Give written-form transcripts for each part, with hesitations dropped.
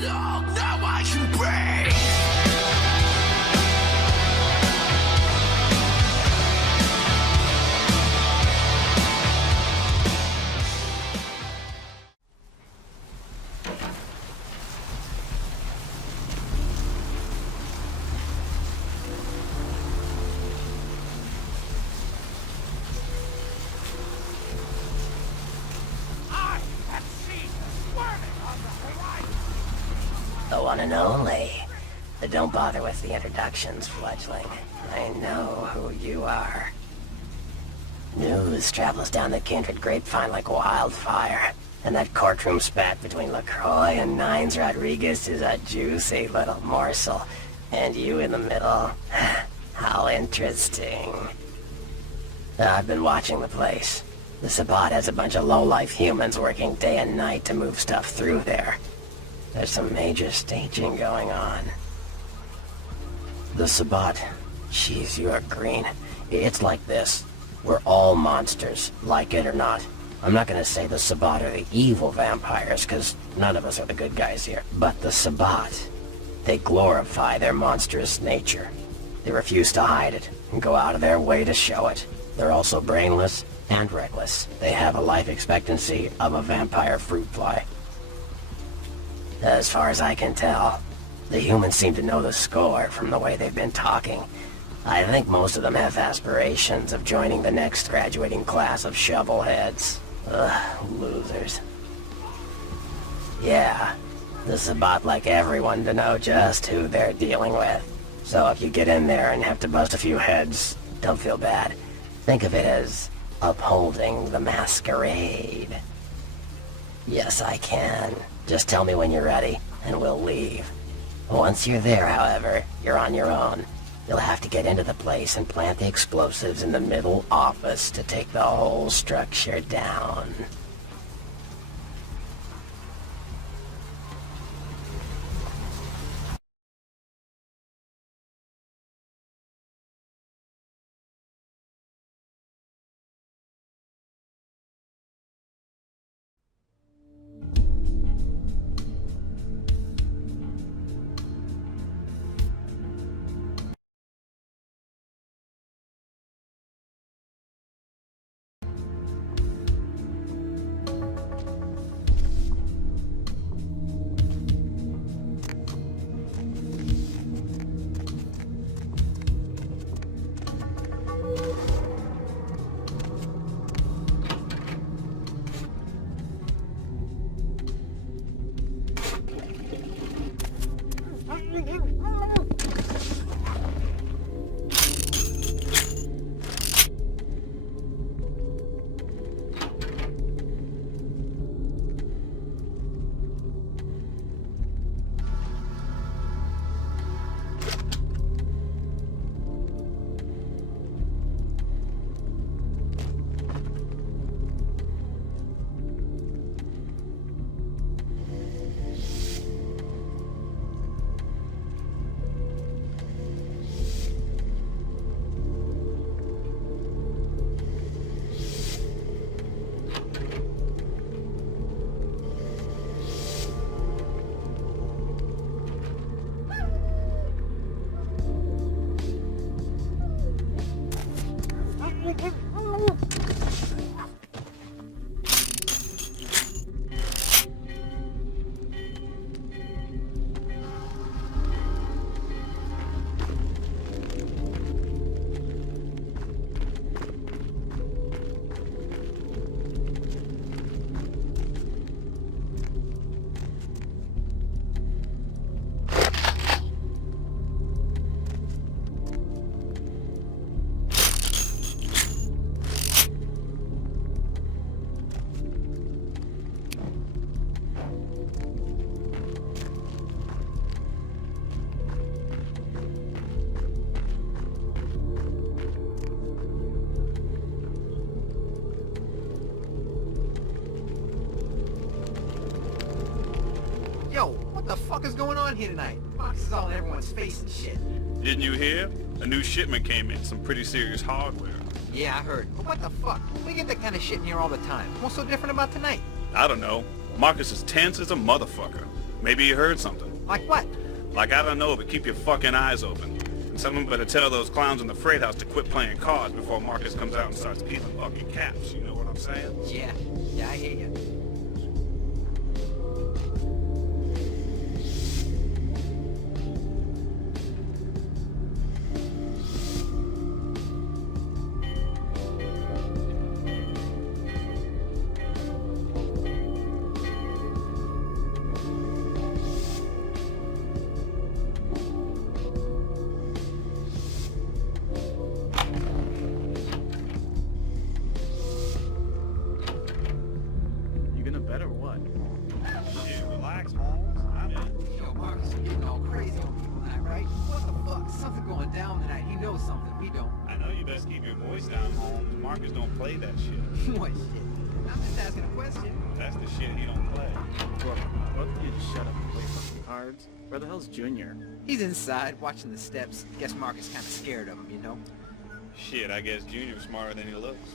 Now I can breathe. The one and only. But don't bother with the introductions, fledgling. I know who you are. News travels down the kindred grapevine like wildfire. And that courtroom spat between LaCroix and Nines Rodriguez is a juicy little morsel. And you in the middle. How interesting. I've been watching the place. The Sabbat has a bunch of low-life humans working day and night to move stuff through there. There's some major staging going on. The Sabbat. Jeez, you are green. It's like this. We're all monsters, like it or not. I'm not gonna say the Sabbat are the evil vampires, because none of us are the good guys here. But the Sabbat, they glorify their monstrous nature. They refuse to hide it, and go out of their way to show it. They're also brainless and reckless. They have a life expectancy of a vampire fruit fly. As far as I can tell, the humans seem to know the score from the way they've been talking. I think most of them have aspirations of joining the next graduating class of shovelheads. Ugh, losers. Yeah, the Sabbat like everyone to know just who they're dealing with. So if you get in there and have to bust a few heads, don't feel bad. Think of it as upholding the masquerade. Yes, I can. Just tell me when you're ready, and we'll leave. Once you're there, however, you're on your own. You'll have to get into the place and plant the explosives in the middle office to take the whole structure down. Yo, what the fuck is going on here tonight? Boxes all in everyone's face and shit. Didn't you hear? A new shipment came in, some pretty serious hardware. Yeah, I heard. But what the fuck? We get that kind of shit in here all the time. What's so different about tonight? I don't know. Marcus is tense as a motherfucker. Maybe you heard something. Like what? Like, I don't know, but keep your fucking eyes open. And someone better tell those clowns in the freight house to quit playing cards before Marcus comes out and starts peeling fucking caps. You know what I'm saying? Yeah, I hear you. Marcus don't play that shit. What shit? I'm just asking a question. That's the shit he don't play. Look, both of you just shut up and play fucking cards. Where the hell's Junior? He's inside, watching the steps. Guess Marcus kinda scared of him, you know? Shit, I guess Junior's smarter than he looks.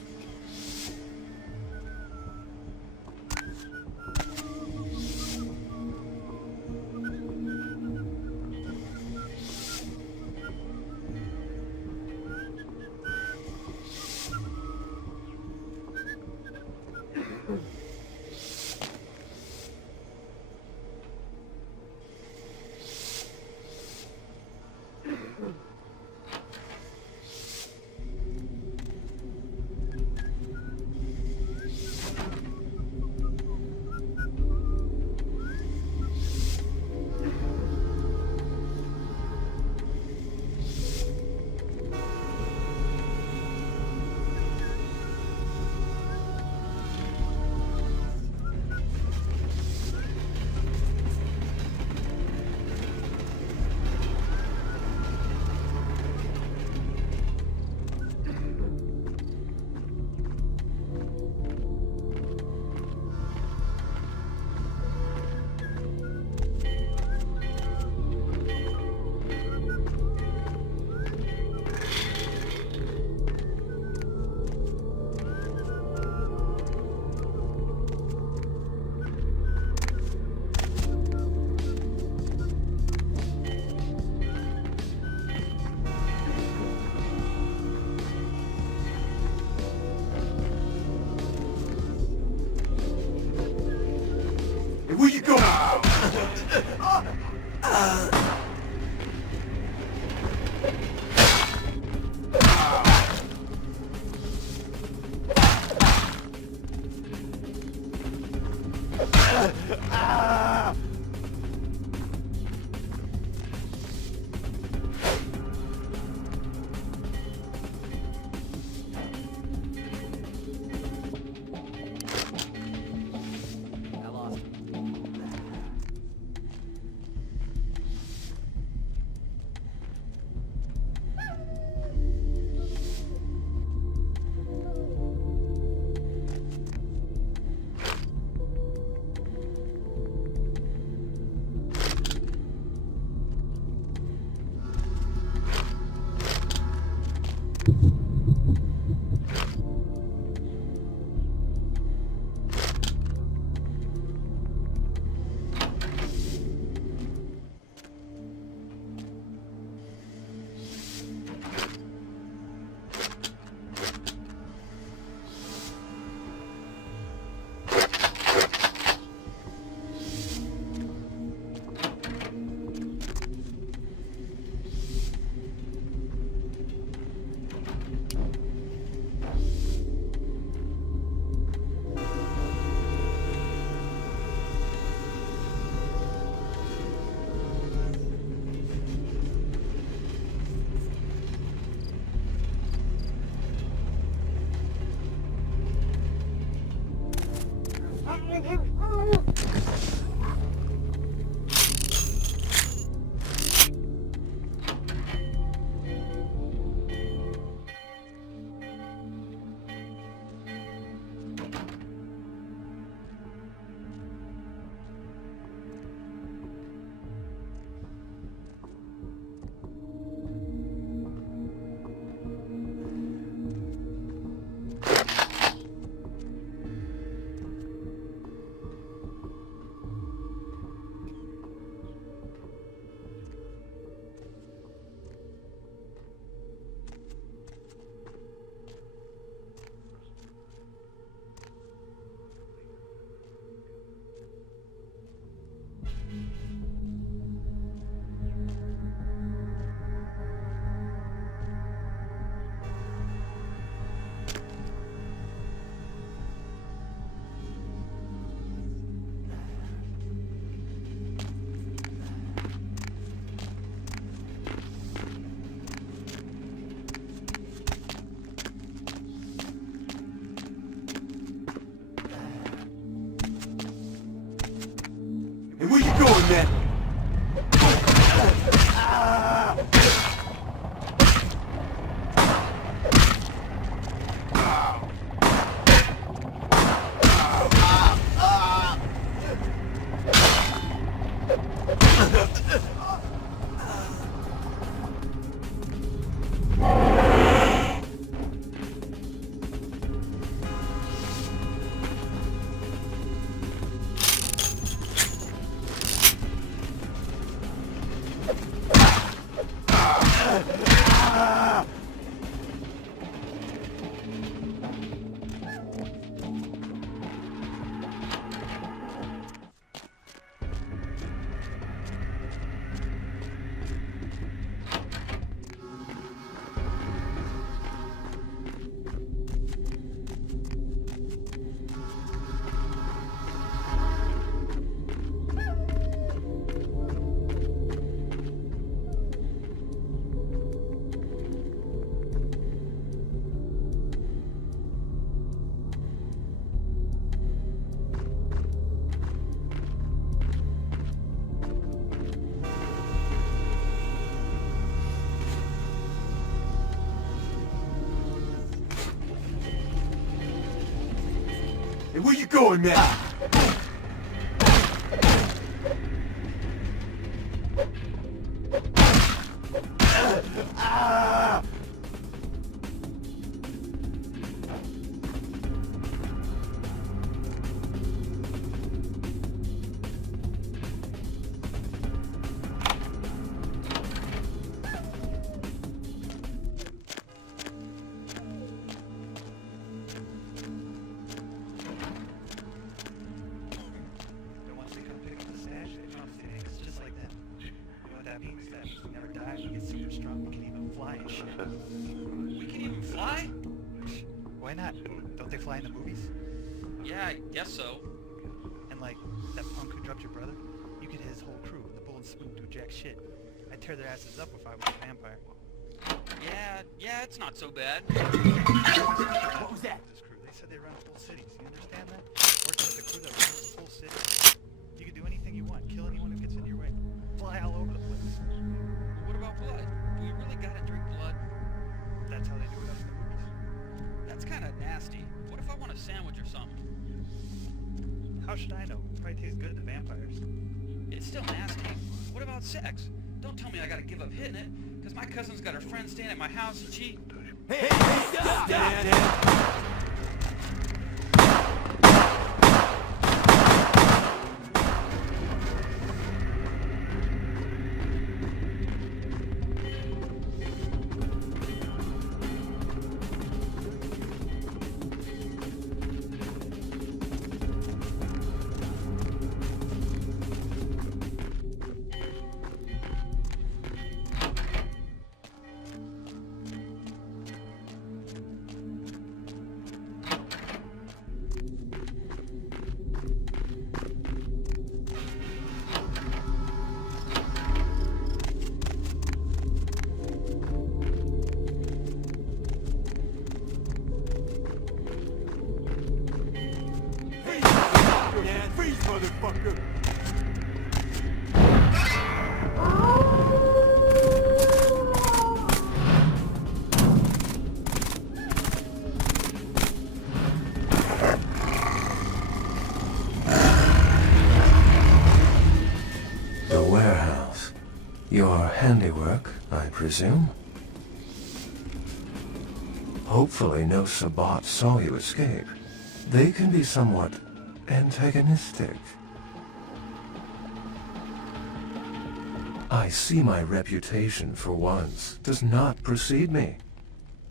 Where you going? man. Hey, where you going, man? We can even fly? Why not? Don't they fly in the movies? Yeah, I guess so. And like, that punk who dropped your brother? You could hit his whole crew, and the bullets wouldn't do jack shit. I'd tear their asses up if I was a vampire. Yeah, it's not so bad. What was that? This crew, they said they run whole cities. You understand that? Working with a crew that runs the whole city. You can do anything you want, kill anyone who gets in your way. Fly all over the place. What about blood? Do we really gotta drink blood? That's how they do it up in the movies. That's kinda nasty. What if I want a sandwich or something? How should I know? It probably tastes good to vampires. It's still nasty. What about sex? Don't tell me I gotta give up hitting it, because my cousin's got her friend staying at my house and she... Hey, stop, man! Freeze, motherfucker! The warehouse. Your handiwork, I presume? Hopefully no Sabbat saw you escape. They can be somewhat antagonistic. I see my reputation for once does not precede me.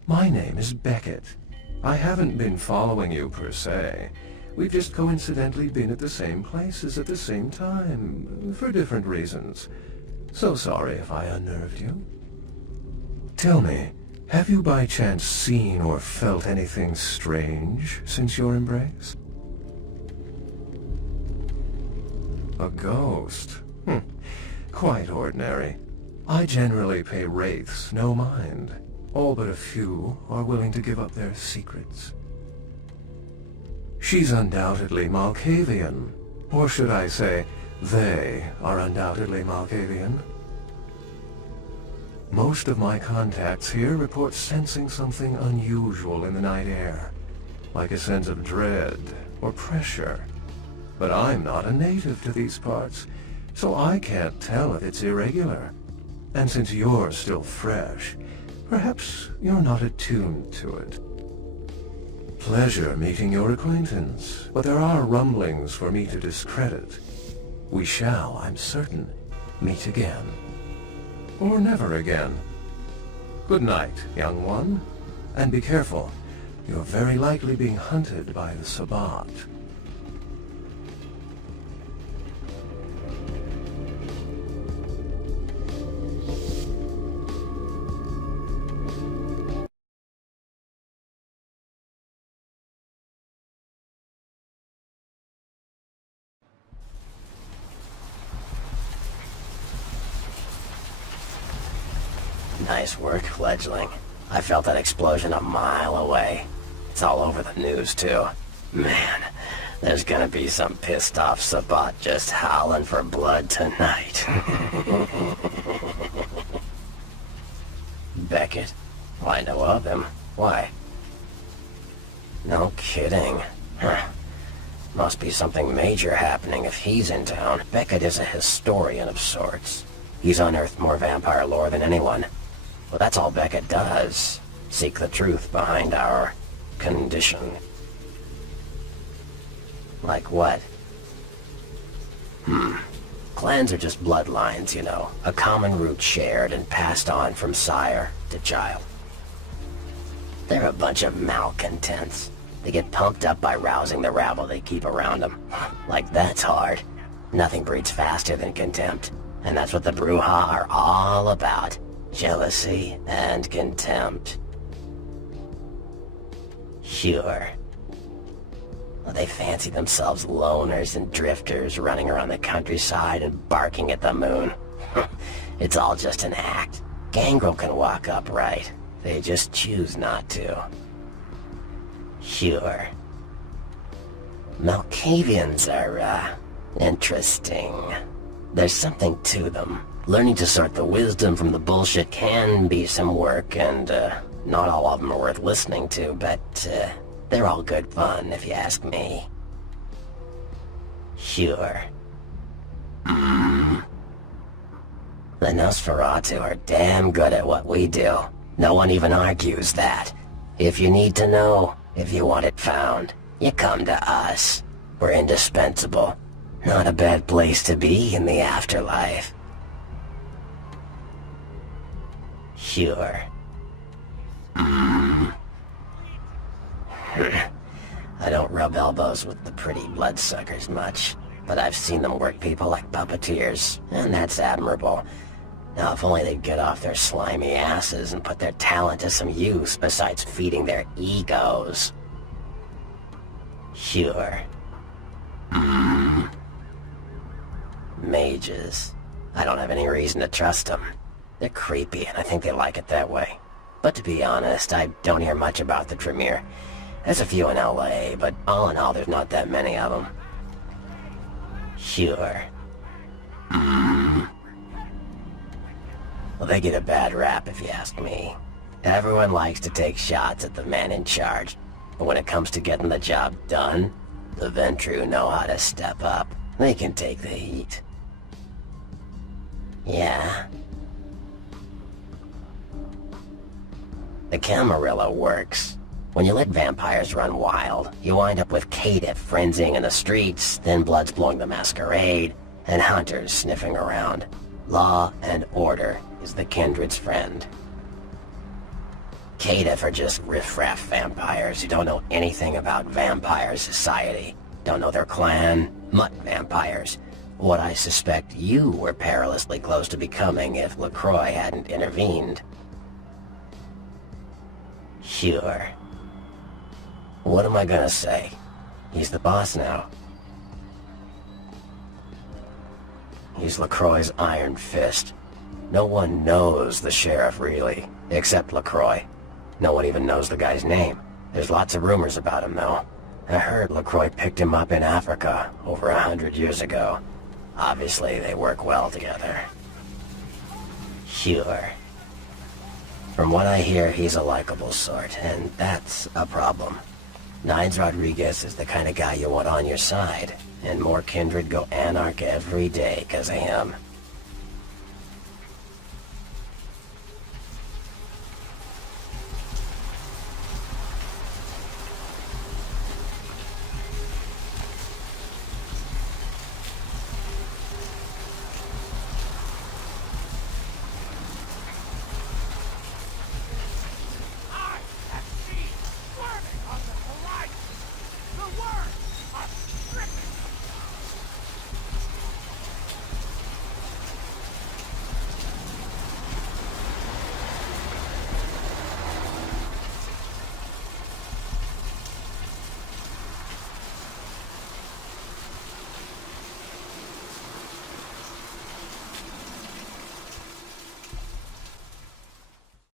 My name is Beckett. I haven't been following you per se. We've just coincidentally been at the same places at the same time, for different reasons. So sorry if I unnerved you. Tell me, have you by chance seen or felt anything strange since your embrace? A ghost? Quite ordinary. I generally pay wraiths no mind. All but a few are willing to give up their secrets. She's undoubtedly Malkavian, or should I say, They are undoubtedly Malkavian. Most of my contacts here report sensing something unusual in the night air, like a sense of dread or pressure. But I'm not a native to these parts, so I can't tell if it's irregular. And since you're still fresh, perhaps you're not attuned to it. Pleasure meeting your acquaintance, but there are rumblings for me to discredit. We shall, I'm certain, meet again. Or never again. Good night, young one. And be careful. You're very likely being hunted by the Sabbat. Nice work, fledgling. I felt that explosion a mile away. It's all over the news, too. Man, there's gonna be some pissed-off Sabbat just howling for blood tonight. Beckett? Well, I know of him. Why? No kidding. Huh. Must be something major happening if he's in town. Beckett is a historian of sorts. He's unearthed more vampire lore than anyone. Well, that's all Beckett does. Seek the truth behind our condition. Like what? Clans are just bloodlines, you know. A common root shared and passed on from sire to child. They're a bunch of malcontents. They get pumped up by rousing the rabble they keep around them. Like that's hard. Nothing breeds faster than contempt. And that's what the Bruja are all about. Jealousy and contempt. Sure. Well, they fancy themselves loners and drifters running around the countryside and barking at the moon. It's all just an act. Gangrel can walk upright. They just choose not to. Sure. Malkavians are, interesting. There's something to them. Learning to sort the wisdom from the bullshit can be some work, and, not all of them are worth listening to, but, they're all good fun, if you ask me. Sure. The Nosferatu are damn good at what we do. No one even argues that. If you need to know, if you want it found, you come to us. We're indispensable. Not a bad place to be in the afterlife. Sure. I don't rub elbows with the pretty bloodsuckers much, but I've seen them work people like puppeteers, and that's admirable. Now, if only they'd get off their slimy asses and put their talent to some use besides feeding their egos. Sure. Mages. I don't have any reason to trust them. They're creepy, and I think they like it that way. But to be honest, I don't hear much about the Tremere. There's a few in LA, but all in all, there's not that many of them. Sure. Well, they get a bad rap if you ask me. Everyone likes to take shots at the man in charge, but when it comes to getting the job done, the Ventru know how to step up. They can take the heat. Yeah. The Camarilla works. When you let vampires run wild, you wind up with caitiff frenzying in the streets, then bloods blowing the masquerade, and hunters sniffing around. Law and order is the kindred's friend. Caitiff are just riffraff vampires who don't know anything about vampire society. Don't know their clan, mutt vampires. What I suspect you were perilously close to becoming if LaCroix hadn't intervened. Sure. What am I gonna say? He's the boss now. He's LaCroix's iron fist. No one knows the sheriff, really, except LaCroix. No one even knows the guy's name. There's lots of rumors about him, though. I heard LaCroix picked him up in Africa over 100 years ago. Obviously, they work well together. Sure. From what I hear, he's a likable sort, and that's a problem. Nines Rodriguez is the kind of guy you want on your side, and more kindred go anarch every day 'cause of him.